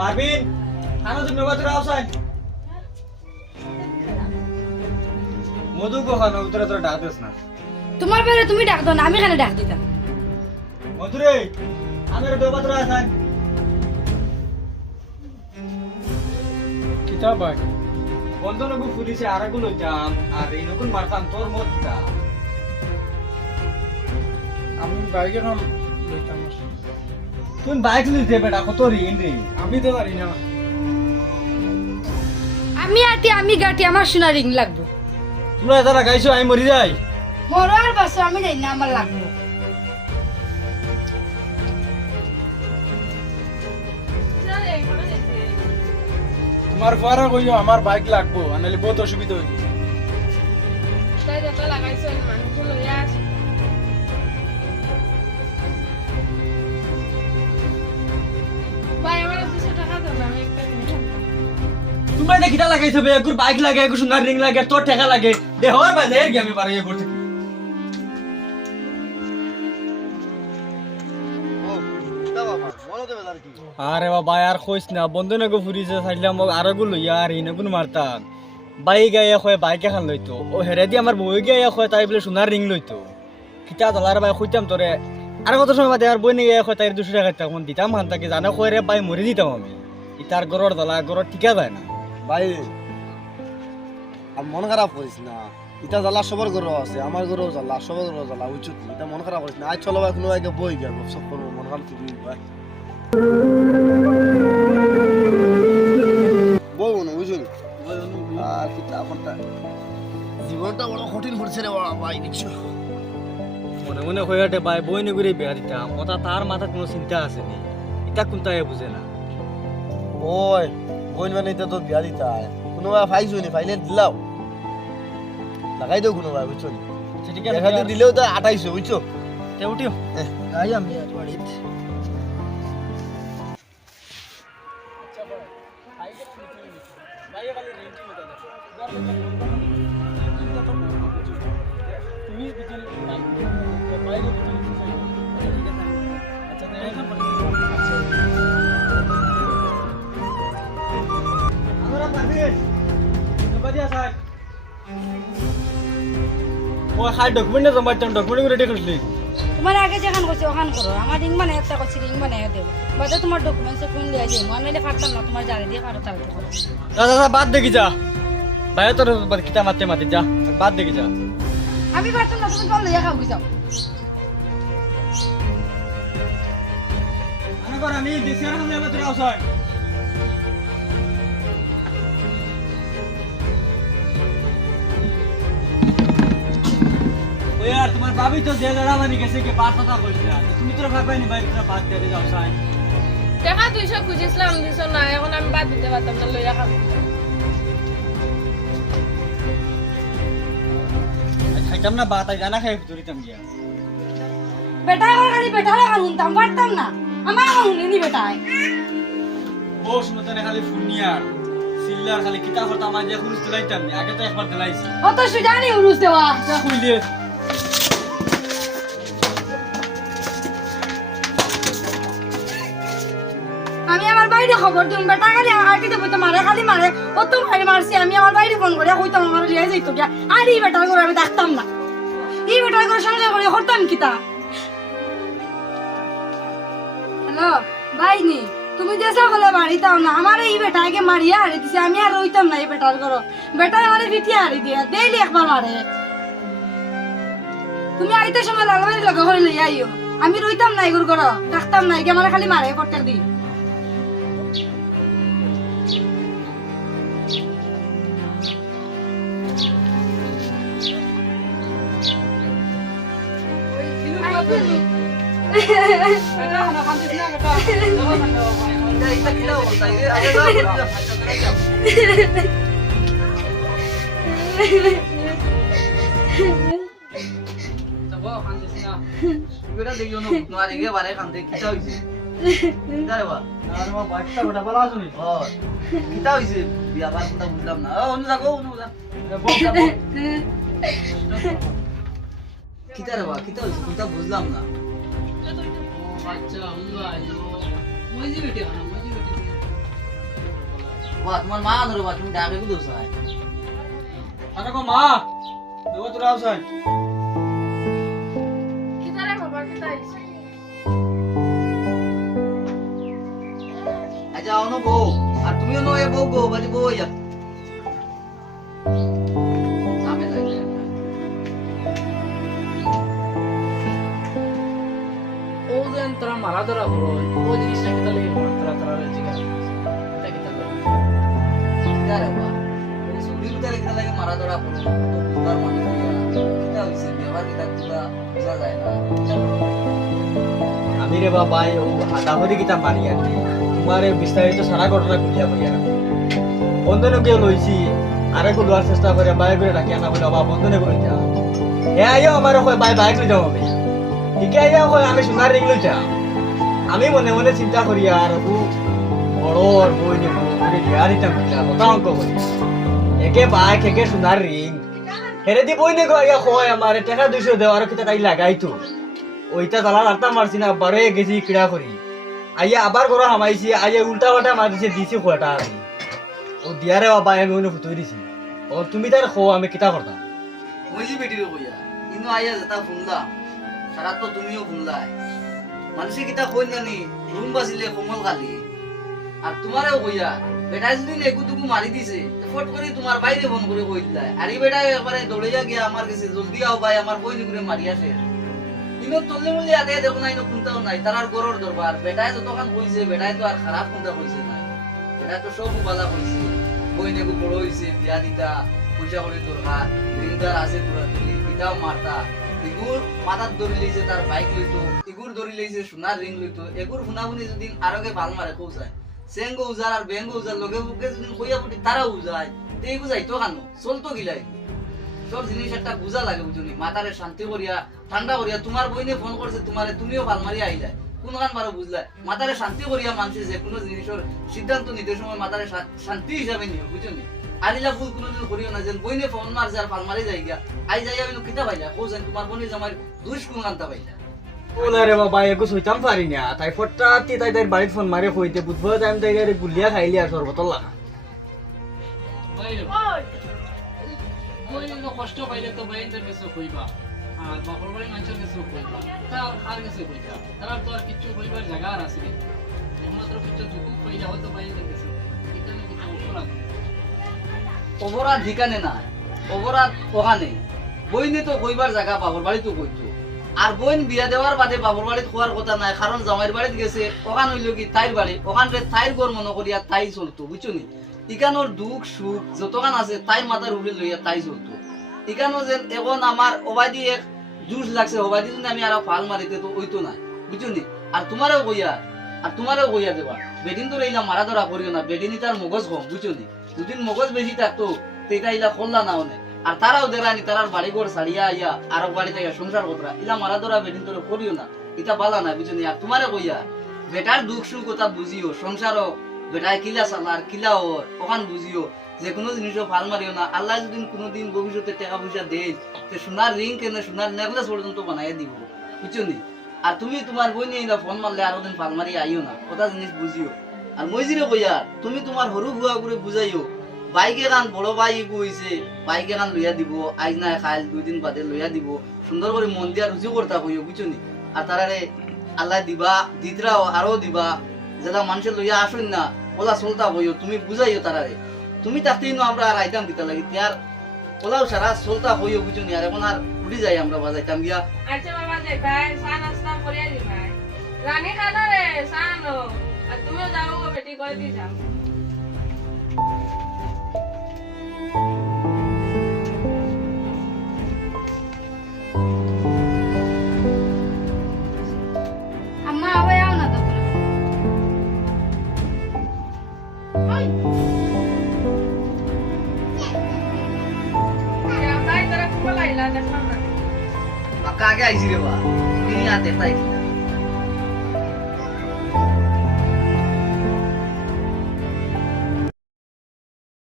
পারবিন খানা তুমি নবাতরা আসাই মধু কো খানা উতরা তোরা ডাক দেস না তোমার বেরে তুমি ডাক দাও না আমি কেন ডাক দিতাম মধুরে আমার নবাতরা আসাই কিতা ভাই বন্ধনগু পুলিশে আরাগুলো যাম আর এই নকুন মারতাম তোর মত কিতা আমি বাইক এখন লইতাম না। তুই বাইক লিতে বেটা কত ঋণ রে আমি তো পারি না আমি আটি আমি গাটি আমার সোনা রিং লাগবো তোমরা এটা লাগাইছো আমি মরি যাই মরো আর বাসো আমি যাই না আমার লাগবো তোমার ফারা কইও আমার বাইক লাগবো আনালে বহুত অসুবিধা হইব তোমরা এটা কিটা লাগাইছো বে একগুর বাইক লাগে একগুর সোনার রিং লাগে তোর টাকা লাগে দে হর বাজে এর গেমে পারে এ করতে আরে বাবা আর কইস না বন্ধনগু ফুরিছে ছাড়লাম আরো গুলো ইয়ার ইনগুন মারতাম বাইক আইয়া কয় বাইক এখন লইতো ও হেরে দি আমার বই গিয়া কয় তাই বলে সোনার রিং লইতো কিতা দলার ভাই কইতাম তোরে আর কত সময় বাদে আর বই নিয়ে কয় তাই 200 টাকা তখন দিতাম হান তাকে জানা কয় রে ভাই মরে দিতাম আমি ইতার গরর দলা গরর টিকা যায় না ভাই আর মন খারাপ করিস না ইটা জ্বালা সবার গরু আছে আমার গরু জ্বালা সবার গরু জ্বালা উচিত এটা মন খারাপ করিস না আজ চলো ভাই কোনো আগে বই গিয়া সব করবো মন খারাপ তুই ভাই বউ না বুঝুন আর কিতা করতা জীবনটা বড় কঠিন পড়ছে রে ভাই দেখছো মনে মনে কয়াটে ভাই বই নি করে বিয়া দিতাম ওটা তার মাথা কোনো চিন্তা আছে নি এটা কোনটাই বুঝে না ওই বইন মানে এটা তো বিয়া দিতা কোনো ভাই ফাইছো নি ফাইলে দিলাও লাগাই দাও কোনো ভাই বুঝছো ঠিক দেখাতে দিলেও তো 2800 বুঝছো তে উঠিও যাই আমি আর বাড়িতে তুমি বিজল বাইরে বিজল আচ্ছা আমরা পারবিন নবাদি আসাই ও খাই ডকুমেন্ট জমা দিতাম ডকুমেন্ট রেডি করলি তোমার আগে যেখান করছি ওখান করো আমার রিং মানে একটা করছি রিং মানে দেব বাদে তোমার ডকুমেন্টস কোন দিয়ে যাই মনে নিলে পারতাম না তোমার জারি দিয়ে পারো তাহলে করো দাদা বাদ দেখি যা ভাই তোর কিতা মারতে মারতে যা বাদ দেখি যা আমি পারতাম না তুমি জল লইয়া খাও যাও আমি দেশে আর আমি তোর আসাই ও यार তোমার ভাবি তো জেল লড়ামানি গেছে কি পাঁচ কথা কইছ না তুমি তোর ভাবই নি ভাই তোরা বাদ দিয়ে যাও সাই টাকা 200 খুঁজেছিলাম দিছো না এখন আমি বাদ দিতে পারতাম না লইয়া খাবো খাইতাম না বাত জানা খাই ধরিতাম গিয়া বেটা আমার খালি বেটা লাগা নুনতাম পারতাম না আমার নুনি বেটায় ও শুনো তো খালি ফুনিয়ার সিল্লার খালি কিতা হতা মাঝে খুরুস দিলাইতাম নি আগে তো একবার দিলাইছি অত সুজানি উরুস দেওয়া যা কইলে আমি আমার বাইরে খবর দিম বেটা খালি আগে দেবো তো মারে খালি মারে কত মারি মারছি আমি আমার বাইরে ফোন করে কইতাম আমার লিয়ে যাইতো গিয়া আর এই বেটার করে আমি দেখতাম না এই বেটার করে সংসার করে করতাম কিতা হ্যালো বাইনি তুমি দেশা বলে বাড়িতাও না আমার এই বেটা আগে মারিয়া হারি দিছে আমি আর রইতাম না এই বেটার ঘর বেটা আমার পিটিয়ে হারি দিয়ে ডেইলি একবার মারে তুমি আইতে সময় লালবাড়ি লগা করে লইয়া আইও আমি রইতাম না এগুর ঘর থাকতাম না একে আমার খালি মারে প্রত্যেক দিন বুঝলাম না আচ্ছা বা তোমার মা আনো রে বা তুমি ডাকে বুঝো চাই আরে গো মা দেবো তোরা আসাই কিতারে বাবা কিতা আইছে আচ্ছা অনো বউ আর তুমিও নয় বউ গো বাজি বউ ইয়া সামনে যাই ও যেন তারা মারা ধরা হলো ও জিনিসটা কিতা লাগে তারা তারা জিজ্ঞাসা এটা কিতা লাগে কিতারে বা ও সুবির ভিতরে কিতা লাগে মারা ধরা পড়ো তো বুঝবার মানুষ কিতা হইছে ব্যবহার কিতা কিতা বুঝা যায় না আমি রে বাবা ও হাতাহরি কিতা মারি আর তোমার এই বিস্তারিত সারা ঘটনা বুঝিয়া পাইয়া না বন্ধনকে লইছি আরে কোলার চেষ্টা করে বাইরে করে রাখি আনা বলে বাবা বন্ধনে করে যা হে আইও আমার কই বাই বাইক লই যাও আমি ঠিক আইও কই আমি সোনার রিং লই যা আমি মনে মনে চিন্তা করি আর ও বড় আর বই নিব করে দিয়ারি তা কথা অঙ্ক করি একে বাইক একে সোনার রিং হেরে দি বই নে গো আইয়া কই আমার টাকা 200 দেও আর কিতা তাই লাগাইতো ওইটা জ্বালা রাস্তা মারছি না বারে গেছি কিড়া করি আইয়া আবার ঘর হামাইছি আইয়া উল্টা পাল্টা মারিছে দিছি খোয়াটা আমি ও দিয়ারে বাবা আমি ওনে ফুটই দিছি ও তুমি তার খো আমি কিতা করতাম মইজি বেটিরে কইয়া ইনো আইয়া যেটা ফুনলা সারা তো তুমিও ফুনলাই মানুষে কিতা কই জানি রুম বাসিলে কোমল খালি আর তোমারও কইয়া বেটা যদি একুটুকু মারি দিছে ফট করে তোমার বাইরে ফোন করে কই দিলাই আর এই বেটা একবারে দৌড়িয়া গিয়া আমার কাছে জলদি আও ভাই আমার বইনি করে মারি আসে ইনো তল্লে মুল্লে আগে দেখো না ইনো কোনটাও নাই তার গরর দরবার বেটায় যতক্ষণ কইছে বেটায় তো আর খারাপ কোনটা কইছে না বেটা তো সব বালা কইছে বইনে গো বড় হইছে বিয়া দিতা পয়সা করে দরকার রিংদার আছে তোরা তুমি পিতাও মারতা ইগুর মাথার দড়ি লইছে তার বাইক লইতো ইগুর দড়ি লইছে সোনার রিং লইতো এগুর ফুনাফুনি যদি আরোগে ভাল মারে কৌসায় সেঙ্গো উজার আর বেঙ্গো উজার লগে বুকে যদি কইয়া পড়ি তারা উজায় তে এগু যাইতো কানো চলতো গিলাই সব জিনিস একটা বুঝা লাগে বুঝুনি মাথারে শান্তি করিয়া ঠান্ডা করিয়া তোমার বইনে ফোন করছে তোমারে তুমিও ভাল মারি আইলাই কোন গান বারো বুঝলাই মাথারে শান্তি করিয়া মানুষের যে কোনো জিনিসের সিদ্ধান্ত নিতে সময় মাথারে শান্তি হিসাবে নিও বুঝুনি আলিলা ফুল কোনোদিন করিও না যেন বইনে ফোন মারছে আর ভাল মারি যাই গিয়া আই যাই আমি কিতা পাইলা কোজেন তোমার বইনে জামাই দুইশ কোন গানটা পাইলা ওলা রে বাবা এগো সইতাম পারি না তাই ফটাতি তাই তাই বাড়িতে ফোন মারে কইতে বুঝবো টাইম তাই রে গুলিয়া খাইলি আর সর্বতল লাগা বাইরে বইন কষ্ট পাইলে তো বাইনদের কাছে কইবা আর বাপর বাড়ি মানুষের কাছে কইবা তা আর কাছে কইবা তারা তো আর কিছু কইবার জায়গা আর আছে একমাত্র কিছু যুগ কইলা হয়তো বাইনদের কাছে এখানে কিছু উত্তর আছে অপরাধ ঠিকানে না অপরাধ ওখানে বইনে তো কইবার জায়গা বাপর বাড়ি তো কইতো আর বইন বিয়া দেওয়ার বাদে বাপর বাড়িত খোয়ার কথা নাই কারণ জামাইয়ের বাড়িতে গেছে ওখান হইল কি তাইর বাড়ি ওখানে তাইর ঘর মনে করিয়া তাই চলতো বুঝছো নি ইকানোর দুঃখ সুখ যতখান আছে তাই মাথার উপরে লইয়া তাই চলতো ইকানো যে এখন আমার অবাদি এক জুস লাগছে অবাদি যদি আমি আর ফাল মারিতে তো ওইতো না বুঝছো নি আর তোমারও কইয়া দেবা বেদিন তো রইলা মারা ধরা করিও না বেদিনই তার মগজ কম বুঝছো নি দুদিন মগজ বেশি থাকতো তেটা ইলা খোল্লা না হনে আর তারাও দেরানি তারার বাড়ি ঘর ছাড়িয়া আইয়া আর বাড়ি থেকে সংসার কতরা ইলা মারা ধরা বেদিন তোর করিও না এটা বালা না বুঝছো নি আর তোমারও কইয়া বেটার দুঃখ সুখ কথা বুঝিও সংসারও বেটায় কিলা চালার কিলা ওর ওখান বুঝিও যে কোনো জিনিসও ভাল মারিও না আল্লাহ যদি কোনোদিন ভবিষ্যতে টাকা পয়সা দেয় তে সোনার রিং কেনে সোনার নেকলেস পর্যন্ত বানাইয়া দিব বুঝছো নি আর তুমি তোমার বই নিয়ে ফোন মারলে আরো দিন ভাল মারি আইও না কথা জিনিস বুঝিও আর মইজিরে কইয়া তুমি তোমার সরু বুয়া করে বুঝাইও বাইকে গান বড় ভাই হইছে বাইকে গান লইয়া দিব আইজ না খাইল 2 দিন বাদে লইয়া দিব সুন্দর করে মন দিয়া রুজি করতা কইও বুঝছো নি আর তারারে আল্লাহ দিবা দিতরাও আরো দিবা যেটা মানুষের লইয়া আসুন না ওলা চলতা হইও তুমি বুঝাইও তারারে তুমি তাতেই নো আমরা আর আইতাম দিতা লাগি তার ওলাও সারা চলতা হইও বুঝো নি আর এখন আর উঠি যাই আমরা বাজাইতাম গিয়া আচ্ছা বাবা যাই ভাই চা নাস্তা করিয়া দি ভাই রানী খানা রে চা নো আর তুমিও যাও গো বেটি করে দি যাও আম্মা আবার আও না তো ভাই তারা খুব লাইলা দেখলাম না আগে আইছি রে বা তুমি আর দেখতাই কিনা